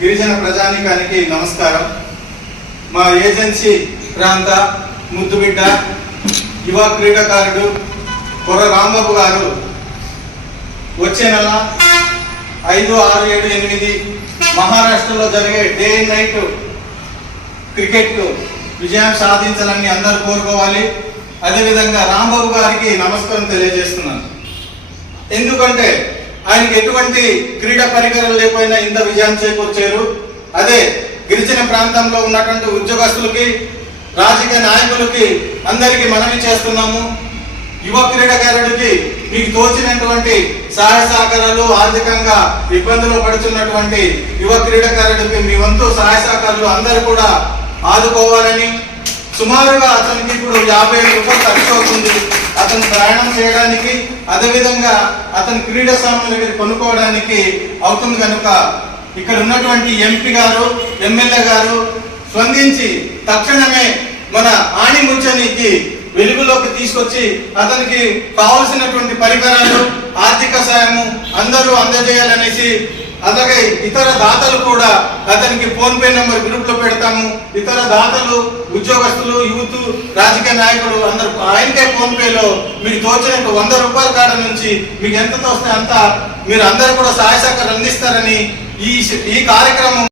గిరిజన ప్రజానికానికి నమస్కారం మా ఏజెన్సీ ప్రాంత ముద్దుబిడ్డ యువ క్రీడాకారుడు కొర రాంబాబు గారు వచ్చే నెల ఐదు ఆరు ఏడు ఎనిమిది మహారాష్ట్రలో జరిగే డే అండ్ నైట్ క్రికెట్ విజయం సాధించాలని అందరూ కోరుకోవాలి అదేవిధంగా రాంబాబు గారికి నమస్కారం తెలియజేస్తున్నాను ఎందుకంటే ఆయనకి ఎటువంటి క్రీడా పరికరం లేకపోయినా ఇంత విజయం చేకూర్చారు అదే గిరిజన ప్రాంతంలో ఉన్నటువంటి ఉద్యోగస్తులకి రాజకీయ నాయకులకి అందరికీ మనవి చేస్తున్నాము యువ క్రీడాకారుడికి మీకు తోచినటువంటి సహాయ సహకారాలు ఆర్థికంగా ఇబ్బందులు పడుతున్నటువంటి యువ క్రీడాకారుడికి మీ వంతు సహాయ సహకారాలు అందరూ కూడా ఆదుకోవాలని సుమారుగా అతనికి ఇప్పుడు యాభై రూపాయలు తక్కువ ప్రయాణం చేయడానికి అదేవిధంగా అతని క్రీడా సామాన్ల దగ్గర కొనుక్కోవడానికి అవుతుంది కనుక ఇక్కడ ఉన్నటువంటి ఎంపీ గారు ఎమ్మెల్యే గారు స్పందించి తక్షణమే మన ఆణి ముచ్చనికి వెలుగులోకి తీసుకొచ్చి అతనికి కావలసినటువంటి పరికరాలు ఆర్థిక సాయము అందరూ అందజేయాలనేసి అలాగే ఇతర దాతలు కూడా అతనికి ఫోన్ పే నెంబర్ గ్రూప్ లో పెడతాము ఇతర దాతలు ఉద్యోగస్తులు యూత్ రాజకీయ నాయకులు అందరు ఆయనకే ఫోన్ పే లో మీకు తోచినట్టు వంద రూపాయల కాడ నుంచి మీకు ఎంత తోస్తే అంత మీరు అందరు కూడా సహాయ సహకారం అందిస్తారని ఈ ఈ కార్యక్రమం